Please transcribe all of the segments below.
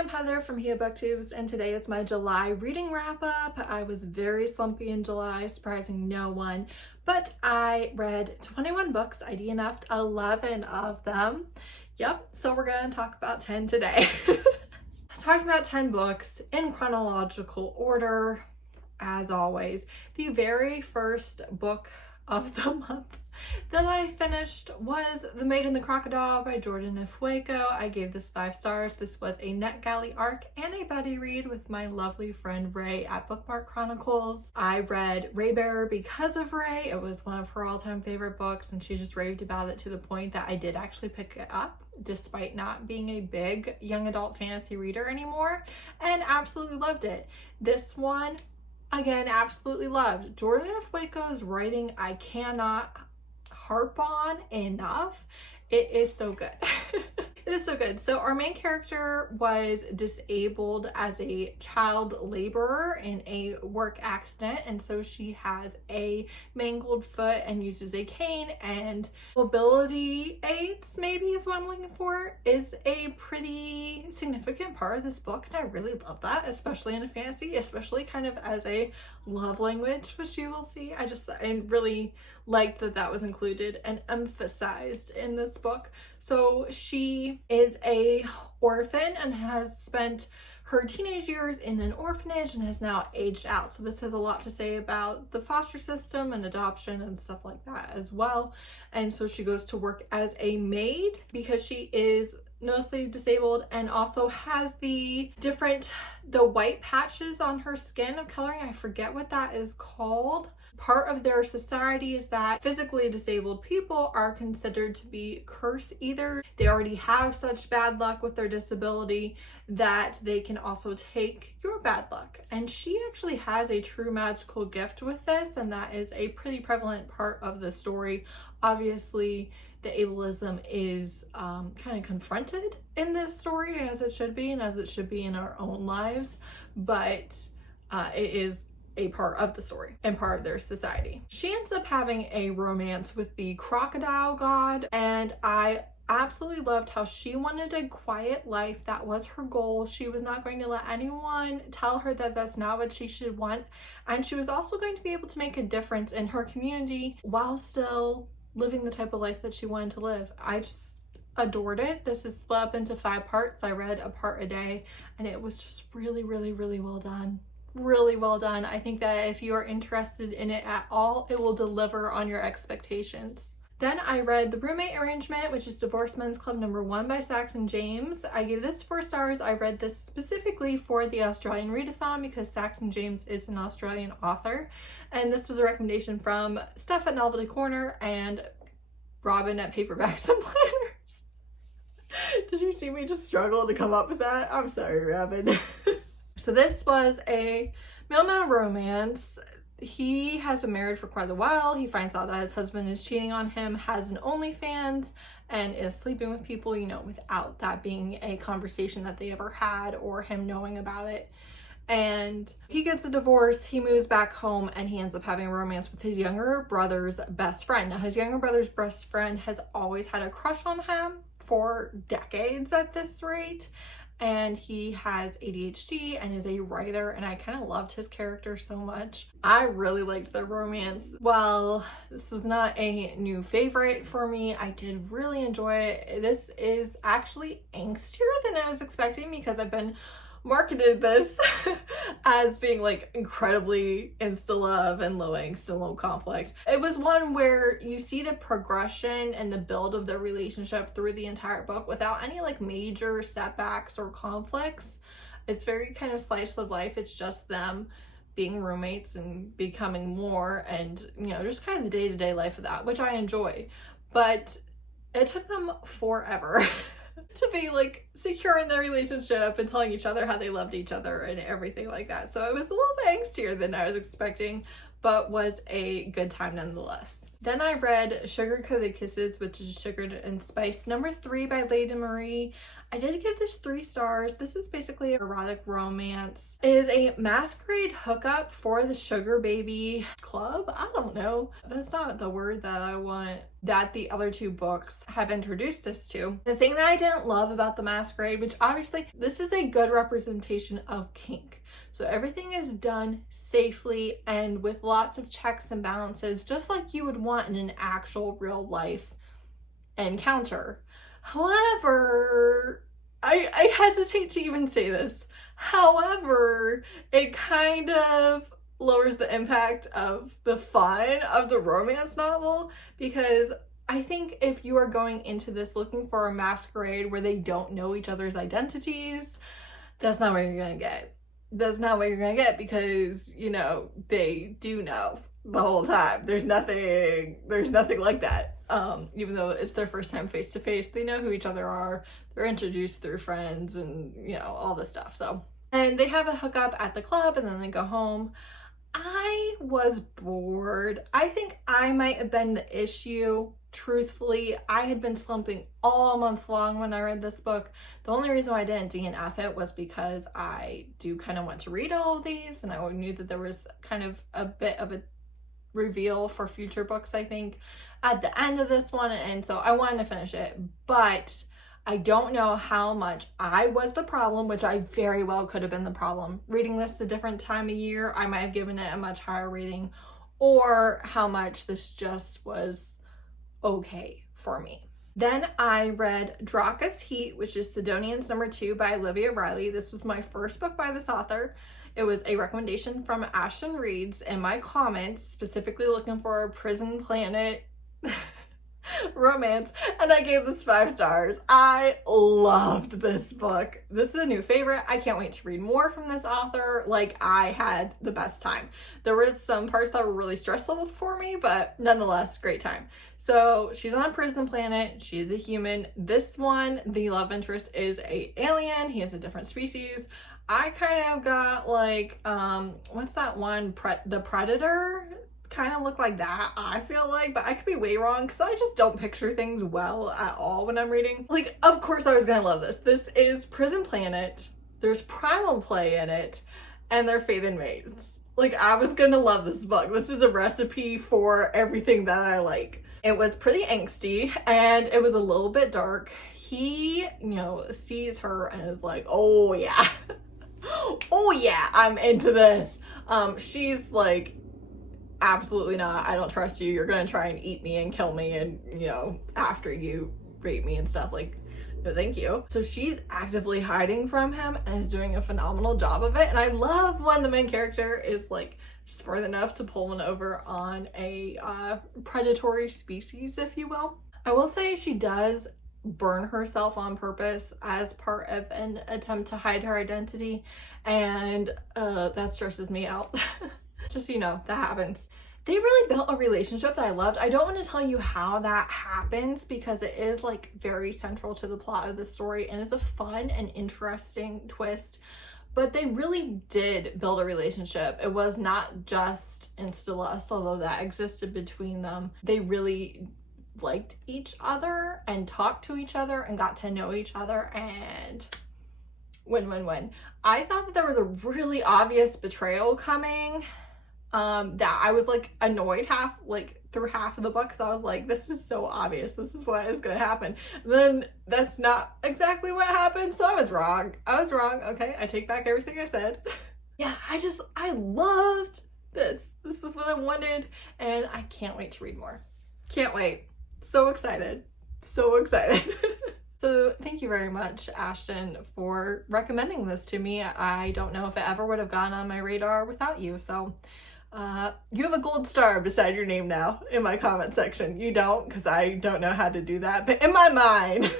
I'm Heather from Booktubes, and today is my July reading wrap-up. I was very slumpy in July, surprising no one, but I read 21 books. I DNF'd 11 of them. Yep, so we're going to talk about 10 today. Talking about 10 books in chronological order, as always. The very first book of the month that I finished was The Maid and the Crocodile by Ifueko. I gave this 5 stars. This was a NetGalley arc and a buddy read with my lovely friend Ray at Bookmark Chronicles. I read Raybearer because of Ray. It was one of her all-time favorite books, and she just raved about it to the point that I did actually pick it up despite not being a big young adult fantasy reader anymore, and absolutely loved it. This one, again, absolutely loved. Ifueko's writing I cannot harp on enough. It is so good. It is so good. So our main character was disabled as a child laborer in a work accident, and so she has a mangled foot and uses a cane, and mobility aids, maybe is what I'm looking for, is a pretty significant part of this book, and I really love that, especially in a fantasy, especially kind of as a love language, which you will see. I really liked that that was included and emphasized in this book. So she is a orphan and has spent her teenage years in an orphanage and has now aged out. So this has a lot to say about the foster system and adoption and stuff like that as well. And so she goes to work as a maid because she is mostly disabled and also has the white patches on her skin of coloring. I forget what that is called. Part of their society is that physically disabled people are considered to be cursed. Either they already have such bad luck with their disability that they can also take your bad luck. And she actually has a true magical gift with this, and that is a pretty prevalent part of the story. Obviously, the ableism is kind of confronted in this story, as it should be, and as it should be in our own lives, but it is a part of the story and part of their society. She ends up having a romance with the crocodile god, and I absolutely loved how she wanted a quiet life. That was her goal. She was not going to let anyone tell her that that's not what she should want, and she was also going to be able to make a difference in her community while still living the type of life that she wanted to live. I just adored it. This is split up into 5 parts. I read a part a day, and it was just really, really, really well done. Really well done. I think that if you are interested in it at all, it will deliver on your expectations. Then I read The Roommate Arrangement, which is Divorced Men's Club #1 by Saxon James. I gave this 4 stars. I read this specifically for the Australian Readathon because Saxon James is an Australian author. And this was a recommendation from Steph at Novelty Corner and Robin at Paperbacks and Planners. Did you see me just struggle to come up with that? I'm sorry, Robin. So this was a male-male romance. He has been married for quite a while. He finds out that his husband is cheating on him, has an OnlyFans, and is sleeping with people, you know, without that being a conversation that they ever had or him knowing about it. And he gets a divorce, he moves back home, and he ends up having a romance with his younger brother's best friend. Now, his younger brother's best friend has always had a crush on him for decades at this rate. And he has ADHD and is a writer, and I kind of loved his character so much. I really liked their romance. While this was not a new favorite for me, I did really enjoy it. This is actually angstier than I was expecting because I've been marketed this as being like incredibly insta-love and low angst and low conflict. It was one where you see the progression and the build of their relationship through the entire book without any like major setbacks or conflicts. It's very kind of slice of life. It's just them being roommates and becoming more, and you know, just kind of the day-to-day life of that, which I enjoy. But it took them forever to be like secure in their relationship and telling each other how they loved each other and everything like that. So it was a little bit angstier than I was expecting, but was a good time nonetheless. Then I read Sugar Coated Kisses, which is Sugared and Spiced #3 by Lady Marie. I did give this 3 stars. This is basically an erotic romance. It is a masquerade hookup for the sugar baby club. I don't know. That's not the word that I want that the other 2 books have introduced us to. The thing that I didn't love about the masquerade, which obviously this is a good representation of kink. So everything is done safely and with lots of checks and balances, just like you would want in an actual real life encounter. However, I hesitate to even say this. However, it kind of lowers the impact of the fun of the romance novel, because I think if you are going into this looking for a masquerade where they don't know each other's identities, that's not what you're gonna get. That's not what you're gonna get, because, you know, they do know the whole time. There's nothing like that. Even though it's their first time face to face, they know who each other are. They're introduced through friends and, you know, all this stuff. So, and they have a hookup at the club and then they go home. I was bored. I think I might have been the issue. Truthfully, I had been slumping all month long when I read this book. The only reason why I didn't DNF it was because I do kind of want to read all of these, and I knew that there was kind of a bit of a reveal for future books, I think, at the end of this one, and so I wanted to finish it. But I don't know how much I was the problem, which I very well could have been the problem. Reading this a different time of year, I might have given it a much higher rating, or how much this just was okay for me. Then I read Draco Heat, which is Sidonian's #2 by Olivia Riley. This was my first book by this author. It was a recommendation from Ashton Reads in my comments, specifically looking for a prison planet romance, and I gave this 5 stars. I loved this book. This is a new favorite. I can't wait to read more from this author. Like, I had the best time. There were some parts that were really stressful for me, but nonetheless, great time. So she's on a prison planet. She's a human. This one, the love interest is a alien. He is a different species. I kind of got like, what's that one? The Predator? Kind of look like that, I feel like, but I could be way wrong because I just don't picture things well at all when I'm reading. Like, of course I was gonna love this. This is Prison Planet. There's primal play in it, and they're faith and maids. Like, I was gonna love this book. This is a recipe for everything that I like. It was pretty angsty, and it was a little bit dark. He, you know, sees her and is like, oh yeah, oh yeah, I'm into this. She's like, absolutely not, I don't trust you, you're gonna try and eat me and kill me, and, you know, after you rape me and stuff. Like, no thank you. So she's actively hiding from him and is doing a phenomenal job of it, and I love when the main character is like smart enough to pull one over on a predatory species, if you will. I will say she does burn herself on purpose as part of an attempt to hide her identity, and that stresses me out. Just so you know, that happens. They really built a relationship that I loved. I don't want to tell you how that happens because it is like very central to the plot of the story, and it's a fun and interesting twist, but they really did build a relationship. It was not just insta-lust, although that existed between them. They really liked each other and talked to each other and got to know each other, and win-win-win. I thought that there was a really obvious betrayal coming, that I was like annoyed through half of the book, because I was like, this is so obvious, this is what is gonna happen. And then that's not exactly what happened, so I was wrong. Okay, I take back everything I said. Yeah, I loved this. This is what I wanted, and I can't wait to read more. Can't wait. So excited. So thank you very much, Ashton, for recommending this to me. I don't know if it ever would have gone on my radar without you, so you have a gold star beside your name now in my comment section. You don't, because I don't know how to do that, but in my mind,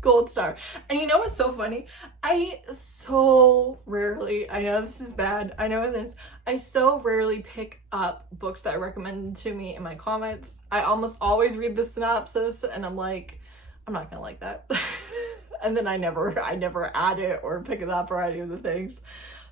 gold star. And you know what's so funny? I so rarely, I know this is bad, I know it is, I so rarely pick up books that are recommended to me in my comments. I almost always read the synopsis and I'm like, I'm not gonna like that. And then I never add it or pick it up or any of the things.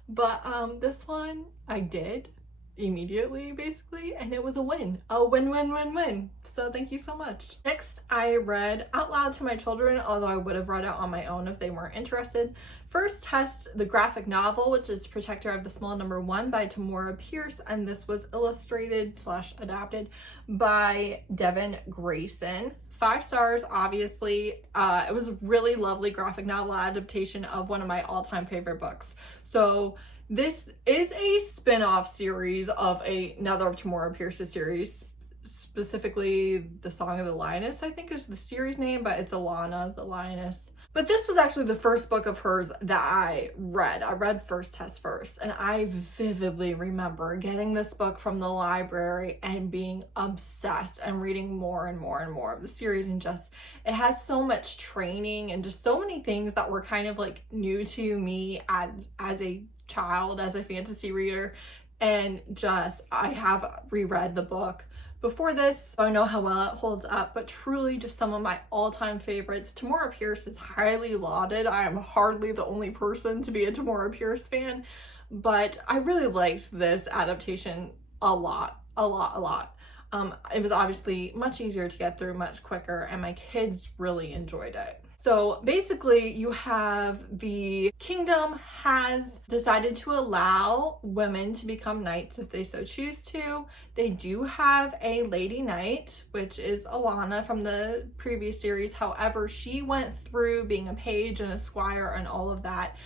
But this one I did. immediately, basically, and it was a win. A win. So thank you so much. Next, I read out loud to my children, although I would have read it on my own if they weren't interested. First Test, the graphic novel, which is Protector of the Small Number One by Tamora Pierce, and this was illustrated / adapted by Devin Grayson. 5 stars, obviously. It was a really lovely graphic novel adaptation of one of my all-time favorite books. So this is a spin-off series of another of Tamora Pierce's series, specifically The Song of the Lioness, I think is the series name, but it's Ilona the Lioness. But this was actually the first book of hers that I read. I read First Test first, and I vividly remember getting this book from the library and being obsessed and reading more and more and more of the series, and just, it has so much training and just so many things that were kind of like new to me as a child, as a fantasy reader, and just, I have reread the book before this, so I know how well it holds up, but truly just some of my all-time favorites. Tamora Pierce is highly lauded. I am hardly the only person to be a Tamora Pierce fan, but I really liked this adaptation a lot. It was obviously much easier to get through, much quicker, and my kids really enjoyed it. So basically, you have the kingdom has decided to allow women to become knights if they so choose to. They do have a lady knight, which is Ilona from the previous series. However, she went through being a page and a squire and all of that,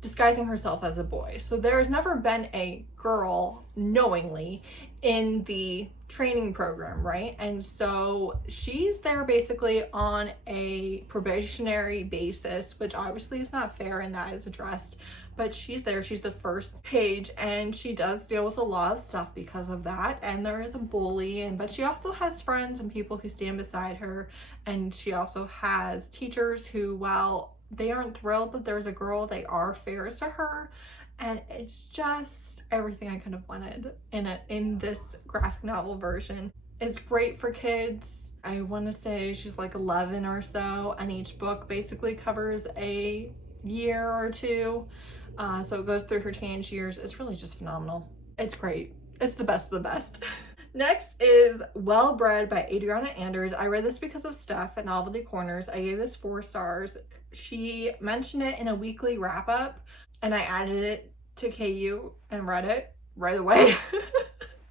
disguising herself as a boy. So there has never been a girl knowingly in the training program, right? And so she's there basically on a probationary basis, which obviously is not fair, and that is addressed, but she's there. She's the first page, and she does deal with a lot of stuff because of that, and there is a bully, but she also has friends and people who stand beside her, and she also has teachers who, while they aren't thrilled that there's a girl, they are fair to her. And it's just everything I could have wanted in this graphic novel version. It's great for kids. I want to say she's like 11 or so, and each book basically covers a year or two. So it goes through her teenage years. It's really just phenomenal. It's great. It's the best of the best. Next is Well Bred by Adriana Anders. I read this because of Steph at Novelty Corners. I gave this 4 stars. She mentioned it in a weekly wrap up, and I added it to KU and read it right away.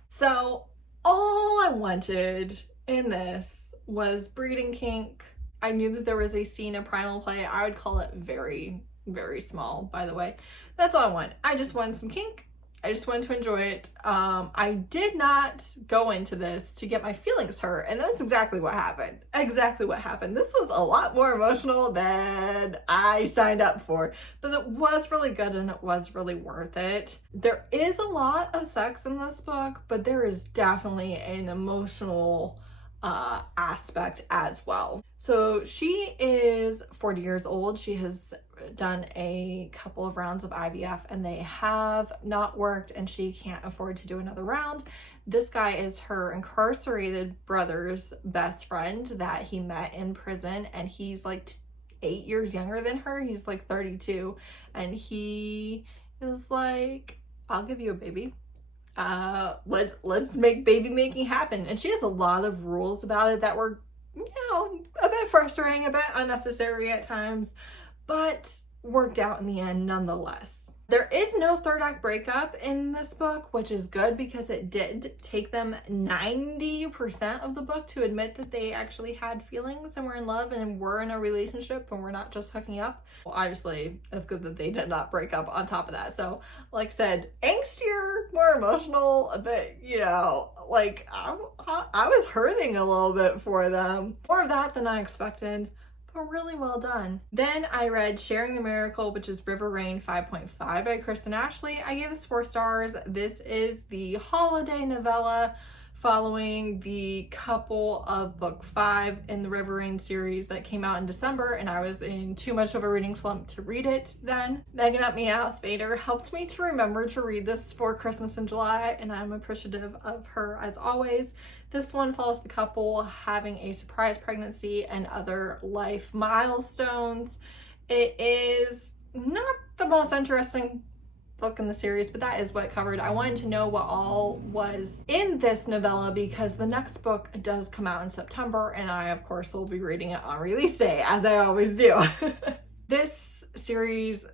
So all I wanted in this was breeding kink. I knew that there was a scene in Primal Play. I would call it very, very small, by the way. That's all I want. I just wanted some kink. I just wanted to enjoy it. I did not go into this to get my feelings hurt, and that's exactly what happened. Exactly what happened. This was a lot more emotional than I signed up for, but it was really good and it was really worth it. There is a lot of sex in this book, but there is definitely an emotional aspect as well. So she is 40 years old. She has done a couple of rounds of IVF and they have not worked, and she can't afford to do another round. This guy is her incarcerated brother's best friend that he met in prison, and he's like 8 years younger than her. He's like 32, and he is like, I'll give you a baby. Let's make baby making happen. And she has a lot of rules about it that were, you know, a bit frustrating, a bit unnecessary at times, but worked out in the end nonetheless. There is no third act breakup in this book, which is good because it did take them 90% of the book to admit that they actually had feelings and were in love and were in a relationship and were not just hooking up. Well, obviously, it's good that they did not break up on top of that. So, like I said, angstier, more emotional, a bit, you know, like I was hurting a little bit for them. More of that than I expected. But really well done. Then I read Sharing the Miracle, which is River Rain 5.5 by Kristen Ashley. I gave this 4 stars. This is the holiday novella following the couple of book 5 in the River Rain series that came out in December, and I was in too much of a reading slump to read it then. Megan at Meowth Vader helped me to remember to read this for Christmas in July, and I'm appreciative of her as always. This one follows the couple having a surprise pregnancy and other life milestones. It is not the most interesting book in the series, but that is what it covered. I wanted to know what all was in this novella because the next book does come out in September, and I of course will be reading it on release day, as I always do. This series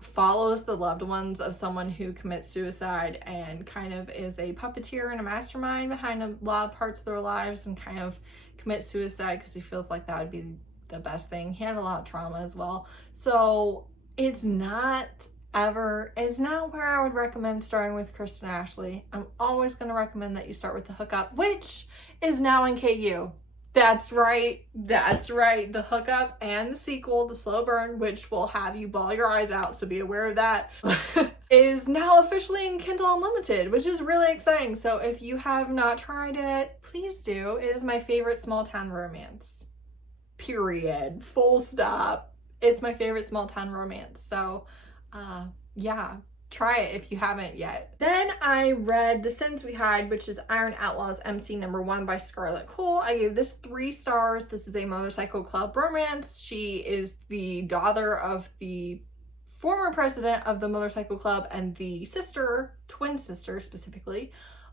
follows the loved ones of someone who commits suicide and kind of is a puppeteer and a mastermind behind a lot of parts of their lives, and kind of commits suicide because he feels like that would be the best thing. He had a lot of trauma as well, so it's not where I would recommend starting with Kristen and Ashley. I'm always going to recommend that you start with The Hookup, which is now in KU. That's right, the Hookup and the sequel, The Slow Burn, which will have you bawl your eyes out, so be aware of that, is now officially in Kindle Unlimited, which is really exciting. So if you have not tried it, please do. It is my favorite small town romance. Period. Full stop. It's my favorite small town romance. So yeah, try it if you haven't yet. Then I read The Sins We Hide, which is Iron Outlaws MC #1 by Scarlett. I gave this 3 stars. This is a motorcycle club romance. She is the daughter of the former president of the motorcycle club and the twin sister specifically,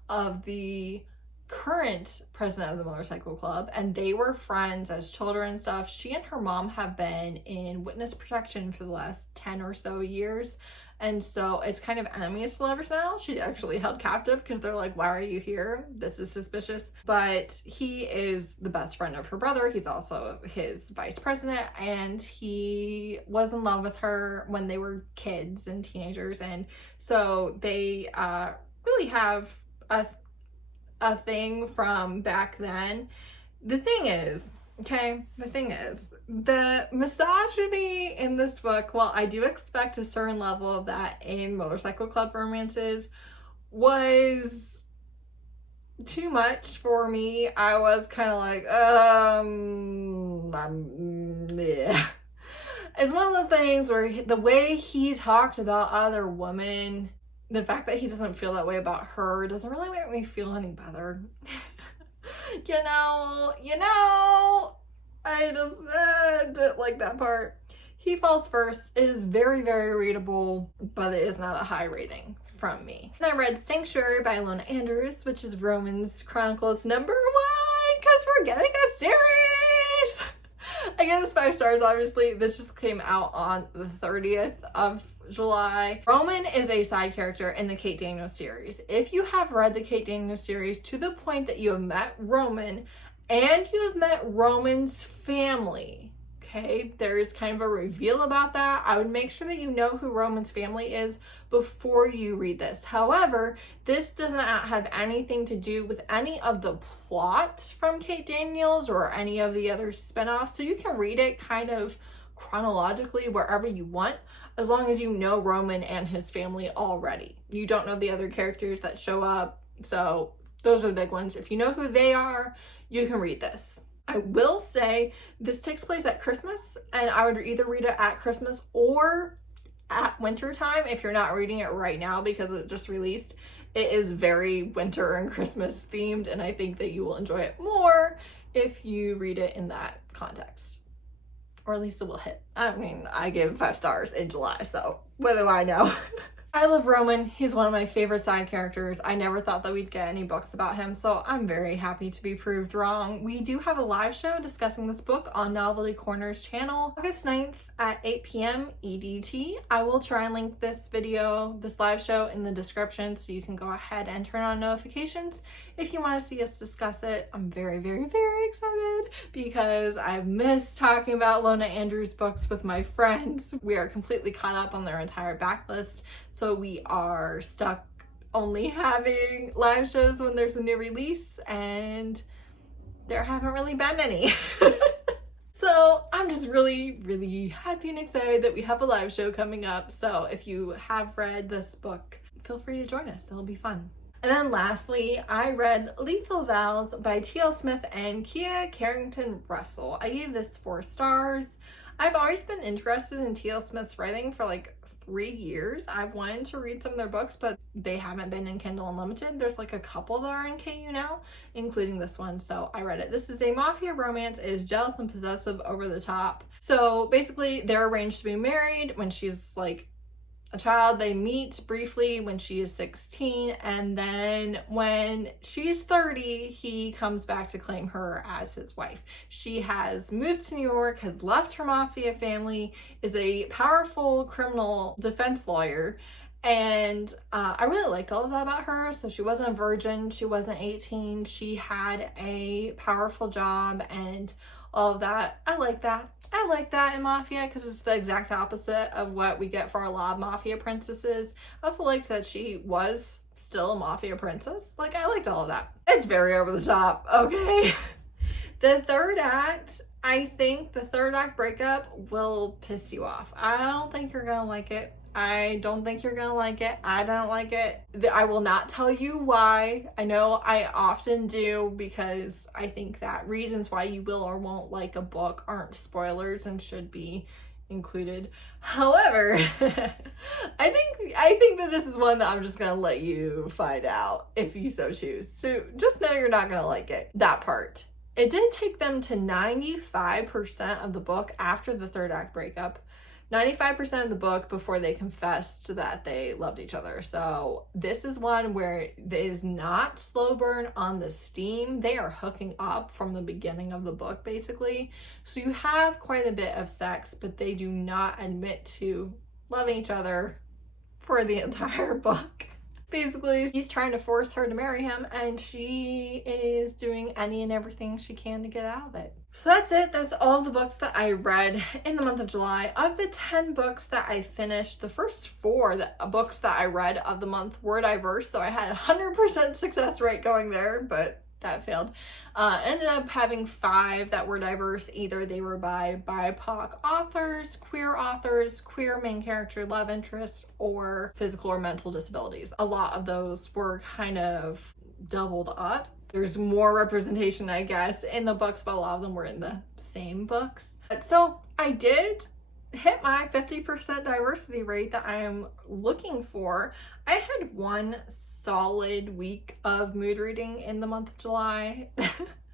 of the current president of the motorcycle club, and they were friends as children and stuff. She and her mom have been in witness protection for the last 10 or so years, and so it's kind of enemies to lovers now. She's actually held captive because they're like, why are you here? This is suspicious. But he is the best friend of her brother. He's also his vice president, and he was in love with her when they were kids and teenagers, and so they really have a thing from back then. The thing is, the misogyny in this book, while I do expect a certain level of that in motorcycle club romances, was too much for me. I was kind of like, yeah. It's one of those things where the way he talked about other women, the fact that he doesn't feel that way about her doesn't really make me feel any better. you know, I just didn't like that part. He Falls First is very, very readable, but it is not a high rating from me. And I read Sanctuary by Ilona Andrews, which is Roman's Chronicles #1, because we're getting a series! I gave this 5 stars, obviously. This just came out on the 30th of July. Roman is a side character in the Kate Daniels series. If you have read the Kate Daniels series to the point that you have met Roman and you have met Roman's family, okay, there's kind of a reveal about that. I would make sure that you know who Roman's family is before you read this. However, this does not have anything to do with any of the plot from Kate Daniels or any of the other spinoffs, so you can read it kind of chronologically wherever you want, as long as you know Roman and his family already. You don't know the other characters that show up, so those are the big ones. If you know who they are, you can read this. I will say this takes place at Christmas, and I would either read it at Christmas or at winter time if you're not reading it right now because it just released. It is very winter and Christmas themed, and I think that you will enjoy it more if you read it in that context. Or at least it will hit. I mean, I gave 5 stars in July, so what do I know? I love Roman. He's one of my favorite side characters. I never thought that we'd get any books about him, so I'm very happy to be proved wrong. We do have a live show discussing this book on Novelty Corner's channel, August 9th at 8 p.m. EDT. I will try and link this live show in the description so you can go ahead and turn on notifications if you want to see us discuss it. I'm very, very, very excited because I've missed talking about Ilona Andrews books with my friends. We are completely caught up on their entire backlist, so we are stuck only having live shows when there's a new release, and there haven't really been any. So I'm just really, really happy and excited that we have a live show coming up. So if you have read this book, feel free to join us. It'll be fun. And then lastly, I read Lethal Vows by T.L. Smith and Kia Carrington Russell. I gave this 4 stars. I've always been interested in T.L. Smith's writing for like 3 years. I've wanted to read some of their books, but they haven't been in Kindle Unlimited. There's like a couple that are in KU now, including this one, so I read it. This is a mafia romance. It is jealous and possessive, over the top. So basically they're arranged to be married when she's like a child. They meet briefly when she is 16, and then when she's 30, he comes back to claim her as his wife. She has moved to New York, has left her mafia family, is a powerful criminal defense lawyer, and I really liked all of that about her. So she wasn't a virgin, she wasn't 18, she had a powerful job and all of that. I like that. I like that in Mafia because it's the exact opposite of what we get for a lot of Mafia princesses. I also liked that she was still a Mafia princess. Like, I liked all of that. It's very over the top, okay? The third act, I think the third act breakup will piss you off. I don't think you're gonna like it. I don't think you're gonna like it. I don't like it. I will not tell you why. I know I often do because I think that reasons why you will or won't like a book aren't spoilers and should be included. However, I think that this is one that I'm just gonna let you find out if you so choose. So just know you're not gonna like it. That part. It did take them to 95% of the book after the third act breakup. 95% of the book before they confessed that they loved each other. So this is one where it is not slow burn on the steam. They are hooking up from the beginning of the book, basically. So you have quite a bit of sex, but they do not admit to loving each other for the entire book. Basically, he's trying to force her to marry him, and she is doing any and everything she can to get out of it. So that's it. That's all the books that I read in the month of July. Of the 10 books that I finished, the first 4 books that I read of the month were diverse, so I had a 100% success rate going there, but that failed. Ended up having 5 that were diverse. Either they were by BIPOC authors, queer main character love interest, or physical or mental disabilities. A lot of those were kind of doubled up. There's more representation, I guess, in the books, but a lot of them were in the same books. So I did hit my 50% diversity rate that I am looking for. I had one solid week of mood reading in the month of July.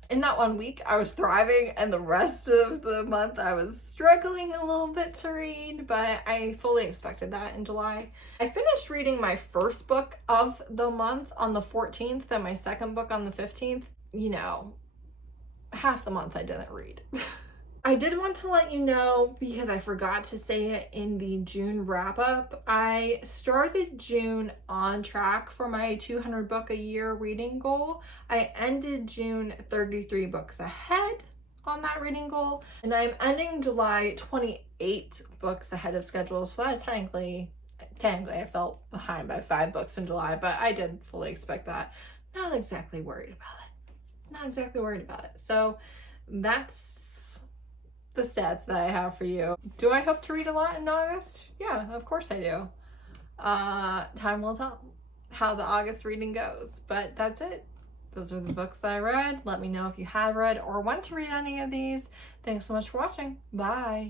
In that 1 week, I was thriving, and the rest of the month I was struggling a little bit to read, but I fully expected that in July. I finished reading my first book of the month on the 14th and my second book on the 15th. You know, half the month I didn't read. I did want to let you know, because I forgot to say it in the June wrap up, I started June on track for my 200 book a year reading goal. I ended June 33 books ahead on that reading goal, and I'm ending July 28 books ahead of schedule. So that is technically I felt behind by 5 books in July, but I did fully expect that. Not exactly worried about it. So that's the stats that I have for you. Do I hope to read a lot in August? Yeah, of course I do. Time will tell how the August reading goes, but that's it. Those are the books I read. Let me know if you have read or want to read any of these. Thanks so much for watching. Bye.